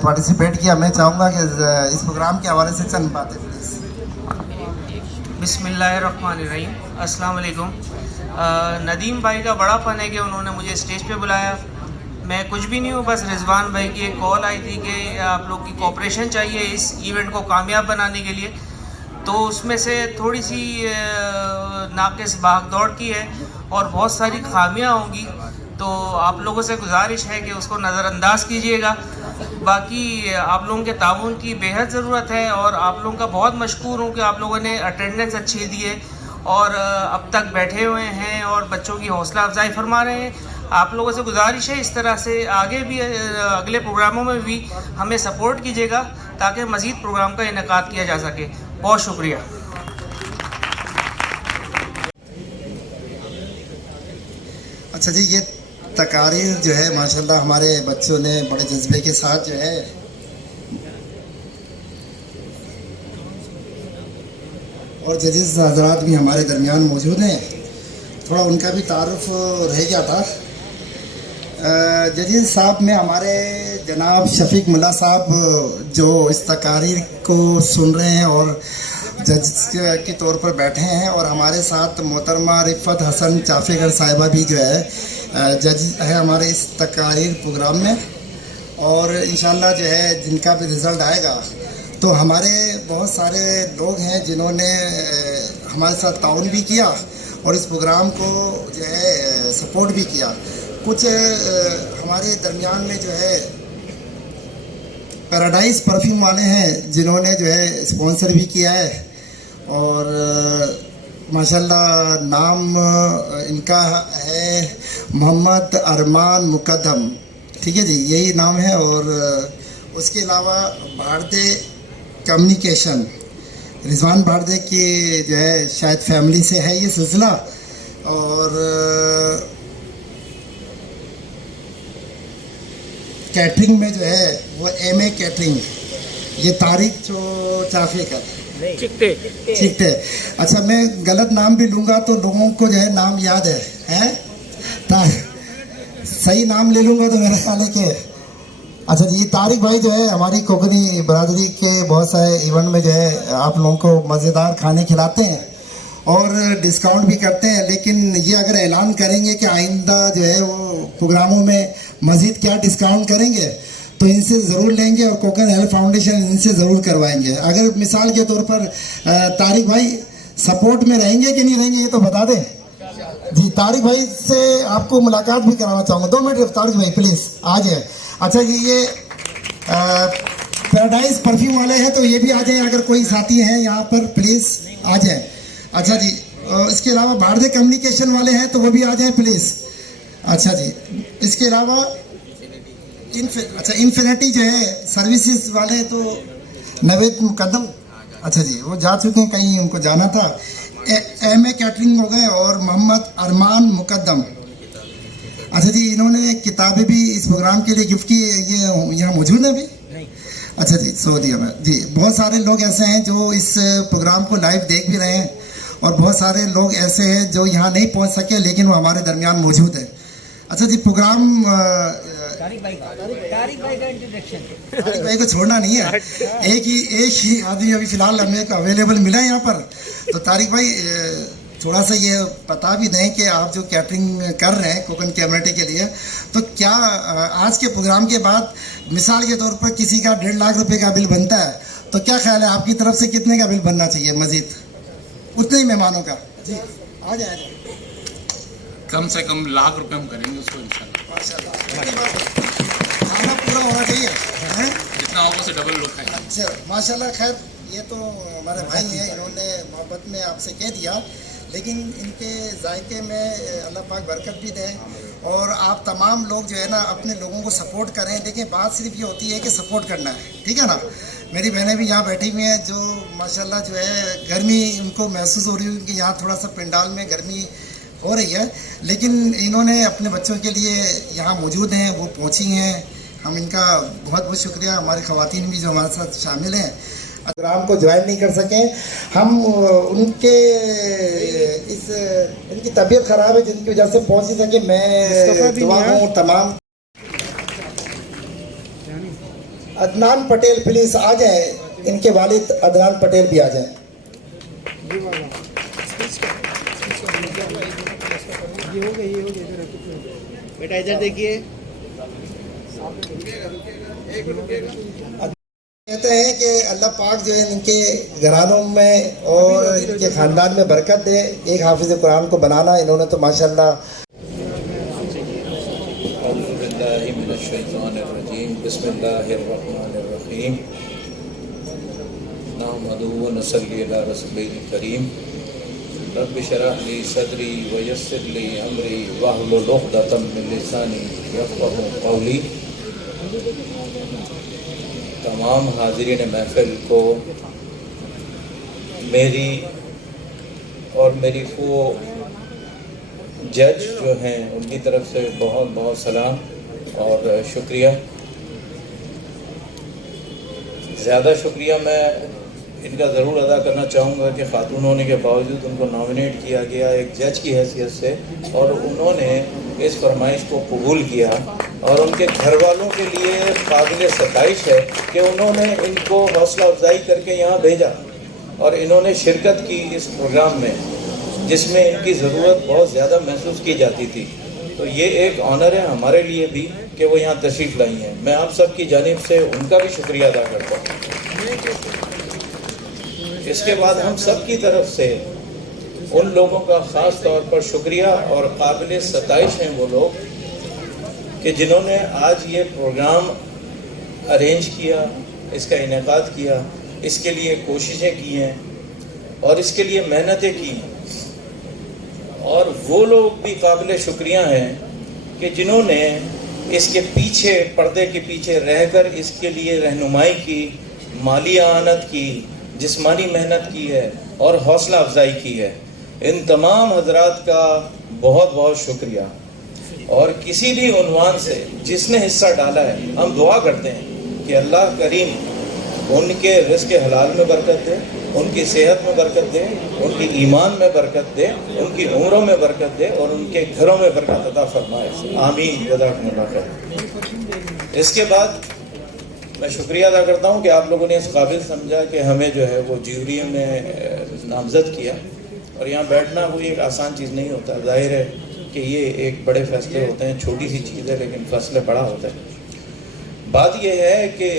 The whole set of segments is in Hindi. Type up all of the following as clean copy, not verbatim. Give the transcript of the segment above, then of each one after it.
पार्टिसिपेट किया। मैं चाहूँगा कि इस प्रोग्राम के हवाले से चंद बातें प्लीज़। बिस्मिल्लाहिर्रहमानिर्रहीम, अस्सलाम वालेकुम। नदीम भाई का बड़ा फ़न है कि उन्होंने मुझे स्टेज पे बुलाया। मैं कुछ भी नहीं हूँ, बस रिजवान भाई की एक कॉल आई थी कि आप लोग की कोऑपरेशन चाहिए इस इवेंट को कामयाब बनाने के लिए। तो उसमें से थोड़ी सी नाक़िस भागदौड़ की है और बहुत सारी खामियां होंगी, तो आप लोगों से गुजारिश है कि उसको नज़रअंदाज कीजिएगा। बाकी आप लोगों के ताउन की बेहद ज़रूरत है और आप लोगों का बहुत मशकूर हूँ कि आप लोगों ने अटेंडेंस अच्छी दी है और अब तक बैठे हुए हैं और बच्चों की हौसला अफजाई फरमा रहे हैं। आप लोगों से गुजारिश है इस तरह से आगे भी अगले प्रोग्रामों में भी हमें सपोर्ट कीजिएगा ताकि मज़ीद प्रोग्राम का इनेकाद किया जा सके। बहुत शुक्रिया। अच्छा जी, ये तकारीर जो है माशाल्लाह हमारे बच्चों ने बड़े जज्बे के साथ जो है और जजेस हजरात भी हमारे दरमियान मौजूद हैं। थोड़ा उनका भी तारुफ रह गया था। जजेस साहब में हमारे जनाब शफीक मुल्ला साहब जो इस तकारीर को सुन रहे हैं और जज के तौर पर बैठे हैं, और हमारे साथ मोहतरमा रिफ़त हसन चाफेगर साहिबा भी जो है जज है हमारे इस तकारीर प्रोग्राम में। और इंशाल्लाह जो है जिनका भी रिज़ल्ट आएगा तो हमारे बहुत सारे लोग हैं जिन्होंने हमारे साथ ताउन भी किया और इस प्रोग्राम को जो है सपोर्ट भी किया। कुछ हमारे दरमियान में जो है पैराडाइज परफ्यूम वाले हैं जिन्होंने जो है स्पॉन्सर भी किया है और माशाल्लाह नाम इनका है मोहम्मद अरमान मुकद्दम, ठीक है जी, यही नाम है। और उसके अलावा भारदे कम्युनिकेशन, रिजवान भारदे की जो है शायद फैमिली से है ये सिलसिला। और कैटरिंग में जो है वो MA कैटरिंग, ये तारिक जो चाफेकर चिकटे। अच्छा, मैं गलत नाम भी लूँगा तो लोगों को जो है नाम याद है? सही नाम ले लूँगा तो मेरा ख्याल है कि अच्छा जी, तारिक भाई जो है हमारी कोकनी बरादरी के बहुत सारे इवेंट में जो है आप लोगों को मज़ेदार खाने खिलाते हैं और डिस्काउंट भी करते हैं। लेकिन ये अगर ऐलान करेंगे कि आइंदा जो है वो प्रोग्रामों में मज़ीद क्या डिस्काउंट करेंगे तो इनसे ज़रूर लेंगे और कोकन हेल्थ फाउंडेशन इनसे ज़रूर करवाएंगे। अगर मिसाल के तौर पर तारिक भाई सपोर्ट में रहेंगे कि नहीं रहेंगे ये तो बता दें जी। तारिक भाई से आपको मुलाकात भी कराना चाहूँगा। 2 मिनट तारिक भाई प्लीज़ आ जाए। अच्छा जी, ये पैराडाइज परफ्यूम वाले हैं तो ये भी आ जाएं, अगर कोई साथी हैं यहाँ पर प्लीज़ आ जाएं। अच्छा जी, इसके अलावा भारतीय कम्युनिकेशन वाले हैं तो वो भी आ जाएं प्लीज़। अच्छा जी, इसके अलावा इन्फिनिटी जो है सर्विसेज वाले तो नवेद मुकद्दम, अच्छा जी वो जा चुके हैं, कहीं उनको जाना था। MA कैटरिंग हो गए और मोहम्मद अरमान मुकद्दम। अच्छा जी, इन्होंने किताबें भी इस प्रोग्राम के लिए गिफ्ट की, ये यहाँ मौजूद है अभी? अच्छा जी, सऊदीया में जी। बहुत सारे लोग ऐसे हैं जो इस प्रोग्राम को लाइव देख भी रहे हैं और बहुत सारे लोग ऐसे हैं जो यहाँ नहीं पहुँच सके लेकिन वो हमारे दरमियान मौजूद है। अच्छा जी, प्रोग्राम तारिक भाई का इंट्रोडक्शन, तारिक भाई को छोड़ना नहीं है। एक ही आदमी अभी फिलहाल हमें अवेलेबल मिला है यहाँ पर, तो तारिक भाई थोड़ा सा ये बता भी दें कि आप जो कैटरिंग कर रहे हैं कोकन कम्युनिटी के लिए, तो क्या आज के प्रोग्राम के बाद मिसाल के तौर पर किसी का 1.5 लाख रुपए का बिल बनता है तो क्या ख्याल है आपकी तरफ से कितने का बिल बनना चाहिए मजीद उतने ही मेहमानों का? जी आ जाए। कम से कम 1 लाख रुपए हम करेंगे उसको इंशाल्लाह। खाना पूरा होना चाहिए, जितना होगा उससे डबल लोग खाएंगे। अच्छा माशाल्लाह। खैर ये तो हमारे भाई हैं, इन्होंने मोहब्बत में आपसे कह दिया, लेकिन इनके जायके में अल्लाह पाक बरकत भी दे और आप तमाम लोग जो है ना अपने लोगों को सपोर्ट करें। देखिए बात सिर्फ ये होती है कि सपोर्ट करना है, ठीक है ना। मेरी बहनें भी यहाँ बैठी हुई हैं जो माशाल्लाह जो है गर्मी उनको महसूस हो रही है, उनकी यहाँ थोड़ा सा पंडाल में गर्मी हो रही है, लेकिन इन्होंने अपने बच्चों के लिए यहाँ मौजूद हैं, वो पहुँची हैं। हम इनका बहुत बहुत शुक्रिया। हमारी ख़वातीन भी जो हमारे साथ शामिल हैं प्रोग्राम को ज्वाइन नहीं कर सके, हम उनके इनकी तबीयत ख़राब है जिनकी वजह से पहुँच नहीं सके। मैं दुआ हूँ तमाम। अदनान पटेल प्लीज आ जाए, इनके वालिद अदनान पटेल भी आ जाए। बेटा इधर देखिए। कहते हैं कि अल्लाह पाक जो है इनके घरानों में और इनके ख़ानदान में बरकत दे। एक हाफिज़ कुरान को बनाना इन्होंने तो माशाल्लाह। बिस्मिल्लाहिर्रहमानिर्रहीम नहमदुहु व नसल्ली अला रसूलिल करीम रब्बि शरह ली सदरी व यस्सिर ली अमरी वहलुल उक़दतम मिन लिसानी यफ़क़हू क़ौली। तमाम हाज़रीन महफ़िल को मेरी और मेरी वो जज जो हैं उनकी तरफ से बहुत बहुत सलाम और शुक्रिया। ज़्यादा शुक्रिया मैं इनका ज़रूर अदा करना चाहूँगा कि ख़ातून होने के बावजूद उनको नॉमिनेट किया गया एक जज की हैसियत से, और उन्होंने इस फरमाइश को कबूल किया, और उनके घर वालों के लिए काबिल सताइश है कि उन्होंने इनको हौसला अफजाई करके यहाँ भेजा और इन्होंने शिरकत की इस प्रोग्राम में जिसमें इनकी ज़रूरत बहुत ज़्यादा महसूस की जाती थी। तो ये एक ऑनर है हमारे लिए भी कि वो यहाँ तशरीफ़ लाई हैं। मैं आप सब की जानिब से उनका भी शुक्रिया अदा करता हूँ। इसके बाद हम सब की तरफ से उन लोगों का ख़ास तौर पर शुक्रिया और काबिल सताइश हैं वो लोग कि जिन्होंने आज ये प्रोग्राम अरेंज किया, इसका इनेकाद किया, इसके लिए कोशिशें की हैं और इसके लिए मेहनतें की हैं। और वो लोग भी काबिल शुक्रिया हैं कि जिन्होंने इसके पीछे, पर्दे के पीछे रहकर इसके लिए रहनुमाई की, माली आनत की, जिस्मानी मेहनत की है और हौसला अफजाई की है। इन तमाम हजरात का बहुत बहुत शुक्रिया। और किसी भी उन्वान से जिसने हिस्सा डाला है, हम दुआ करते हैं कि अल्लाह करीम उनके रिज़्क़ हलाल में बरकत दे, उनकी सेहत में बरकत दे, उनकी ईमान में बरकत दे, उनकी उम्रों में बरकत दे और उनके घरों में बरकत अता फरमाए। आमीन। जज़ाकुमुल्लाह खैर। इसके बाद मैं शुक्रिया अदा करता हूँ कि आप लोगों ने इस काबिल समझा कि हमें जो है वो ज्यूरी में नामज़द किया। और यहाँ बैठना कोई एक आसान चीज़ नहीं होता। जाहिर है कि ये एक बड़े फैसले होते हैं, छोटी सी चीज़ है लेकिन फैसले बड़ा होता है। बात यह है कि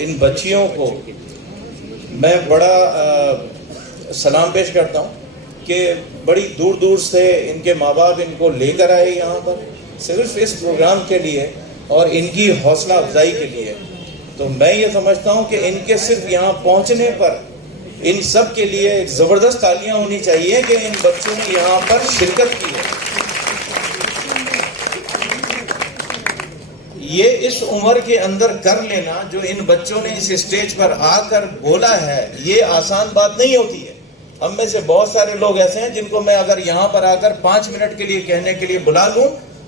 इन बच्चियों को मैं बड़ा सलाम पेश करता हूँ कि बड़ी दूर दूर से इनके माँ बाप इनको लेकर आए यहाँ पर सिर्फ इस प्रोग्राम के लिए और इनकी हौसला अफजाई के लिए। तो मैं ये समझता हूँ कि इनके सिर्फ यहाँ पहुँचने पर इन सब के लिए एक ज़बरदस्त तालियाँ होनी चाहिए कि इन बच्चों ने यहाँ पर शिरकत की है। ये इस उम्र के अंदर कर लेना जो इन बच्चों ने इस स्टेज पर आकर बोला है, ये आसान बात नहीं होती है। हम में से बहुत सारे लोग ऐसे हैं जिनको मैं अगर यहाँ पर आकर 5 मिनट के लिए कहने के लिए बुला लूँ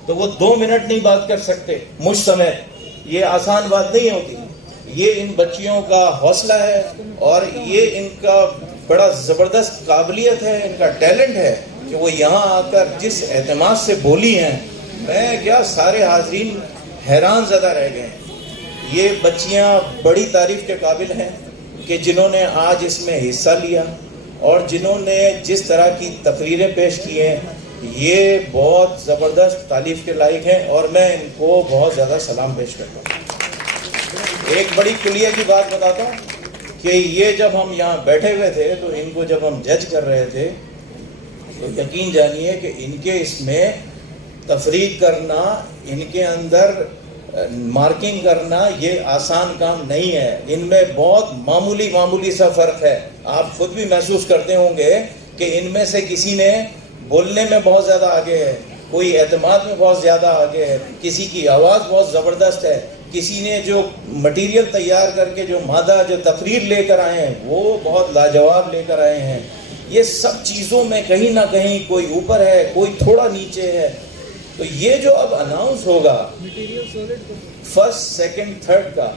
तो वो 2 मिनट नहीं बात कर सकते मुझ समय। ये आसान बात नहीं होती। ये इन बच्चियों का हौसला है और ये इनका बड़ा ज़बरदस्त काबिलियत है, इनका टैलेंट है कि वो यहाँ आकर जिस एतमाद से बोली हैं, मैं क्या सारे हाज़रीन हैरान ज़दा रह गए। ये बच्चियाँ बड़ी तारीफ़ के काबिल हैं कि जिन्होंने आज इसमें हिस्सा लिया और जिन्होंने जिस तरह की तकरीरें पेश की हैं, ये बहुत ज़बरदस्त तारीफ़ के लायक हैं और मैं इनको बहुत ज़्यादा सलाम पेश करता हूँ। एक बड़ी क्लियर की बात बताता हूँ कि ये जब हम यहाँ बैठे हुए थे तो इनको जब हम जज कर रहे थे तो यकीन जानिए कि इनके इसमें तफरीक करना, इनके अंदर मार्किंग करना ये आसान काम नहीं है। इनमें बहुत मामूली सा फ़र्क है। आप खुद भी महसूस करते होंगे कि इनमें से किसी ने बोलने में बहुत ज़्यादा आगे है, कोई एतमाद में बहुत ज़्यादा आगे है, किसी की आवाज़ बहुत ज़बरदस्त है, किसी ने जो मटीरियल तैयार करके जो मादा जो तकरीर लेकर आए हैं वो बहुत लाजवाब लेकर आए हैं। ये सब चीज़ों में कहीं ना कहीं कोई ऊपर है, कोई थोड़ा नीचे है। तो ये जो अब अनाउंस होगा फर्स्ट, सेकंड, थर्ड का,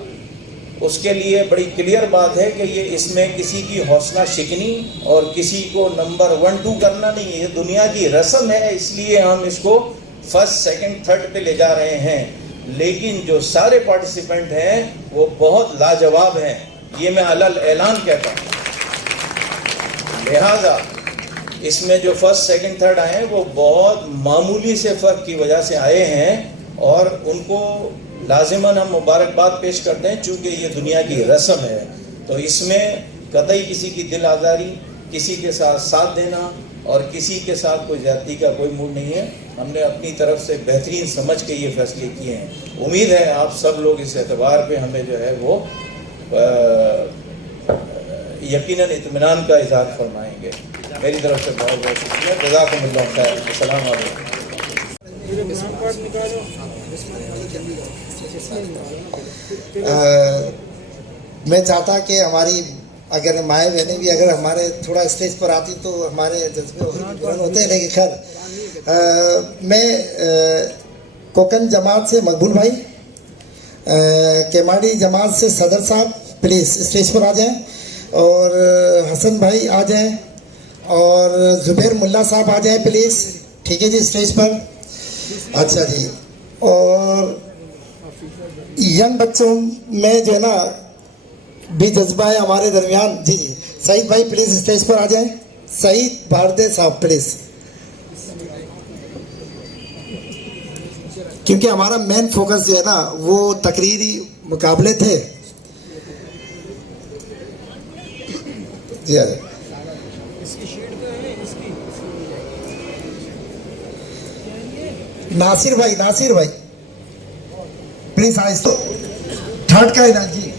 उसके लिए बड़ी क्लियर बात है कि ये इसमें किसी की हौसला शिकनी और किसी को नंबर 1, 2 करना नहीं है। ये दुनिया की रस्म है, इसलिए हम इसको फर्स्ट, सेकंड, थर्ड पे ले जा रहे हैं। लेकिन जो सारे पार्टिसिपेंट हैं वो बहुत लाजवाब हैं, ये मैं अलल ऐलान कहता हूँ। लिहाजा इसमें जो फर्स्ट सेकंड थर्ड आए हैं वो बहुत मामूली से फ़र्क की वजह से आए हैं और उनको लाजिमन हम मुबारकबाद पेश करते हैं, चूँकि ये दुनिया की रस्म है। तो इसमें कतई किसी की दिल आज़ारी, किसी के साथ देना और किसी के साथ कोई ज़्यादती का कोई मूड नहीं है। हमने अपनी तरफ से बेहतरीन समझ के ये फैसले किए हैं। उम्मीद है आप सब लोग इस एतबार पे हमें जो है वो यकीनन इत्मीनान का इज़हार फरमाएंगे। मेरी तरफ से बहुत बहुत शुक्रिया। जज़ाकुमुल्लाह खैर। अस्सलाम वालेकुम। मैं चाहता कि हमारी अगर माएँ बहनें भी अगर हमारे थोड़ा स्टेज पर आती तो हमारे जज्बे और भी बुलंद होते हैं। लेकिन खैर मैं कोकन जमात से मकबूल भाई, केमाड़ी जमात से सदर साहब प्लीज़ स्टेज पर आ जाएं, और हसन भाई आ जाएं, और जुबैर मुल्ला साहब आ जाएं प्लीज़। ठीक है जी, स्टेज पर। अच्छा जी, और यंग बच्चों में जो है ना भी जज्बा है हमारे दरमियान। जी जी, सईद भाई प्लीज़ स्टेज पर आ जाएं। सईद भारदे साहब प्लीज़, क्योंकि हमारा मेन फोकस जो है ना वो तकरीरी मुकाबले थे। जी हाँ, नासिर भाई प्लीज आइए। तो थर्ड का इनाम जी,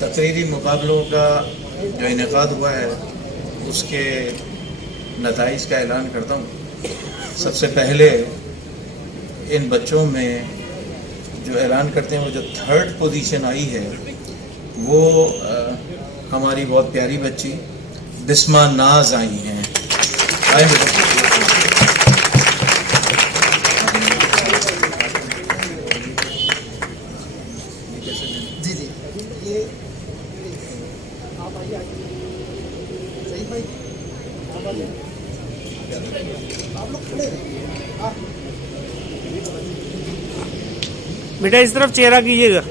तकरीरी मुकाबलों का जो इनेकाद हुआ है उसके नताइज का ऐलान करता हूँ। सबसे पहले इन बच्चों में जो ऐलान करते हैं वो जो थर्ड पोजीशन आई है वो हमारी बहुत प्यारी बच्ची बिस्मा नाज आई हैं। आए बेटा। जी जी, ये आप आइए, सही भाई आप आइए, आप लोग खड़े रहिए। बेटा इस तरफ चेहरा कीजिएगा।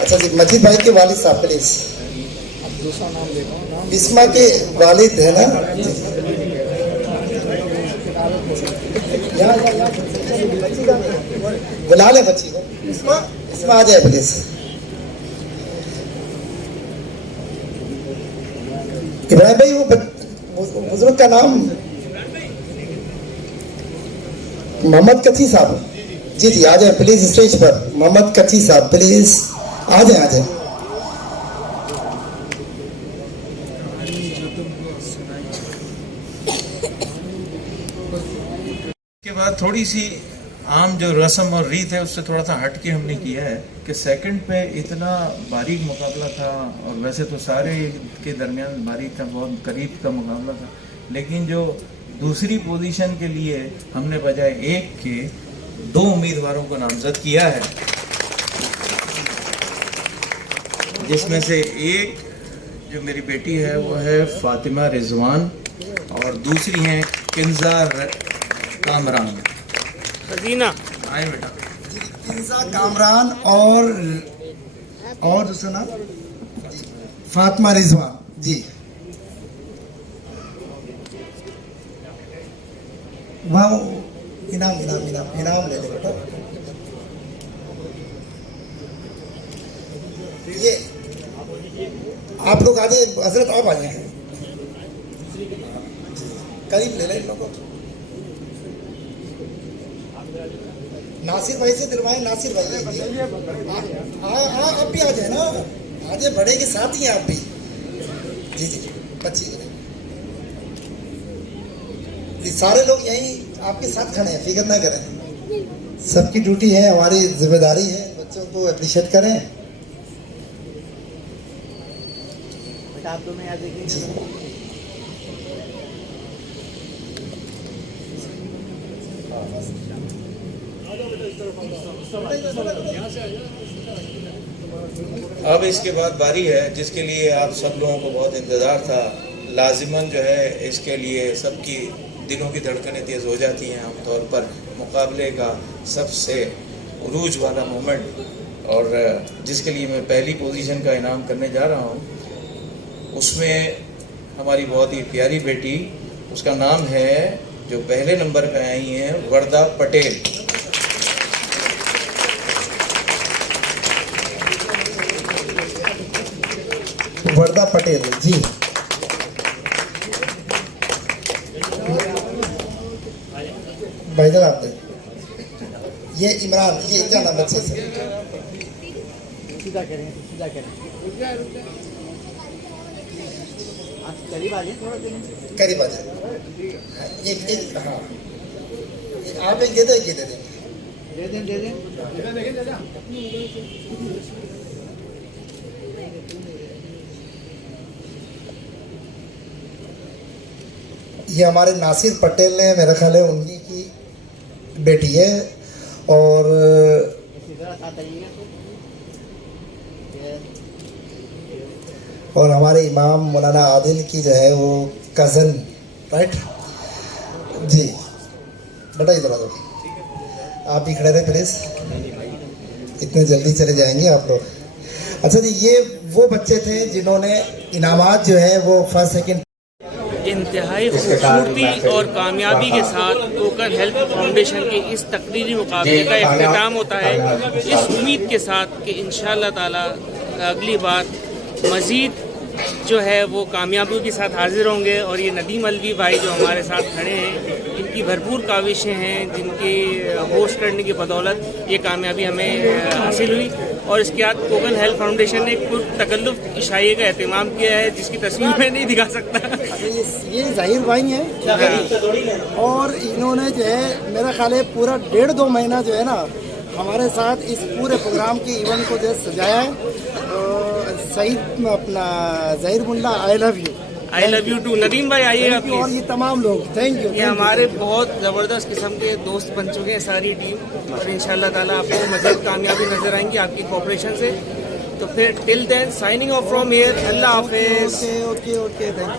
अच्छा जी, मजीद भाई के वालिद साहब प्लीज। बिस्मा के वालिद है ना जी। बुला ले बच्ची को, इसमें आ जाए प्लीज। इब्राहिम भाई वो बुजुर्ग का नाम मोहम्मद कच्ची साहब। जी जी, आ जाए प्लीज स्टेज पर। मोहम्मद कच्ची साहब प्लीज आ जाए, आ जाए। के बाद थोड़ी सी आम जो रस्म और रीत है उससे थोड़ा सा हट के हमने किया है कि सेकंड पे इतना बारीक मुकाबला था, और वैसे तो सारे के दरमियान बारीक था, बहुत करीब का मुकाबला था, लेकिन जो दूसरी पोजीशन के लिए हमने बजाय एक के 2 उम्मीदवारों को नामजद किया है, जिसमें से एक जो मेरी बेटी है वो है फातिमा रिजवान और दूसरी हैं किंजा कामरान। हसीना आए बेटा। किंजा कामरान और दूसरा नाम फातिमा रिजवान जी। वहाँ इनाम ले ले बेटा। ये आप लोग आगे, हजरत आप आ जाए, करीब ले लें इन लोगों को। नासिर भाई से दिलवाएं। नासिर भाई आप भी आ जाए ना, आगे बड़े के साथ ही आप भी। जी जी, बच्ची जी, सारे लोग यहीं आपके साथ खड़े हैं, फिक्र ना करें। सबकी ड्यूटी है, हमारी जिम्मेदारी है, बच्चों को अप्रिशिएट करें। अब इसके बाद बारी है जिसके लिए आप सब लोगों को बहुत इंतज़ार था। लाजिमन जो है इसके लिए सबकी दिलों की धड़कनें तेज़ हो जाती हैं आमतौर पर मुकाबले का सबसे उरूज वाला मोमेंट, और जिसके लिए मैं पहली पोजीशन का इनाम करने जा रहा हूँ। उसमें हमारी बहुत ही प्यारी बेटी, उसका नाम है, जो पहले नंबर पे आई हैं, वर्दा पटेल। वर्दा पटेल जी। भाईजान आप ये इमरान, ये क्या नाम बच्चे से? सीधा करें, सीधा करें। आप करीब आ जाए, थोड़ा दें। करीब आ जाए। एक हाँ, आप एक दे दो, एक ये दे दें। दे दें, दे दें। ये हमारे नासिर पटेल ने, मेरा ख्याल है उन्हीं की बेटी है, और हमारे इमाम मौलाना आदिल की जो है वो कज़न, राइट जी। बेटा इधर आ जाओ, आप भी खड़े रहे प्लीज़, इतने जल्दी चले जाएंगे आप लोग। अच्छा जी, ये वो बच्चे थे जिन्होंने इनामात जो है वो फर्स्ट सेकंड इंतहाई खूबसूरती और कामयाबी के साथ कोकन हेल्थ फाउंडेशन के इस तकरीरी मुकाबले का इख्तिताम होता है, इस उम्मीद के साथ कि इंशाअल्लाह ताला अगली बार मज़ीद जो है वो कामयाबियों के साथ हाजिर होंगे। और ये नदीम अलवी भाई जो हमारे साथ खड़े हैं, इनकी भरपूर काविशें हैं, जिनकी होस्ट करने की बदौलत ये कामयाबी हमें हासिल हुई। और इसके बाद कोकन हेल्थ फाउंडेशन ने कुछ तकल्लुफ़ इशाइये का एहतमाम किया है, जिसकी तस्वीर मैं नहीं दिखा सकता। ये जाहिर भाई हैं, और इन्होंने जो है मेरा ख्याल है पूरा 1.5-2 महीना जो है ना हमारे साथ इस पूरे प्रोग्राम के इवेंट को जो सजाया है। सईद अपना Zaheer Mulla, I love you too. Nadeem भाई आइएगा प्लीज। और ये तमाम लोग, थैंक यू। ये हमारे बहुत ज़बरदस्त किस्म के दोस्त बन चुके हैं सारी टीम, और इंशाअल्लाह ताला आपको मज़ीद कामयाबी नजर आएंगी आपकी कोऑपरेशन से। तो फिर till then signing off from here, अल्लाह हाफिज़। Okay, thank you.